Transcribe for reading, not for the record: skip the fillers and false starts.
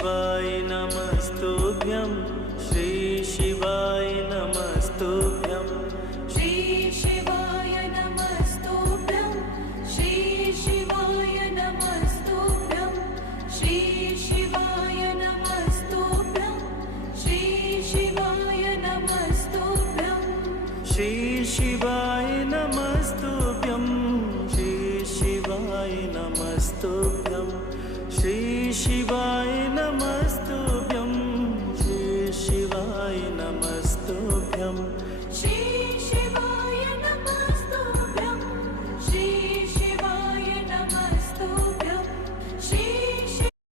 शिवाय नमस्तुभ्यं श्री शिवाय नमस्तुभ्यं श्री शिवाय नमस्तुभ्यं श्री शिवाय नमस्तुभ्यं श्री शिवाय नमस्तुभ्यं श्री शिवाय नमस्तुभ्यं श्री शिवाय नमस्तुभ्यं श्री शिवाय नमस्तुभ्यं श्री शिवाय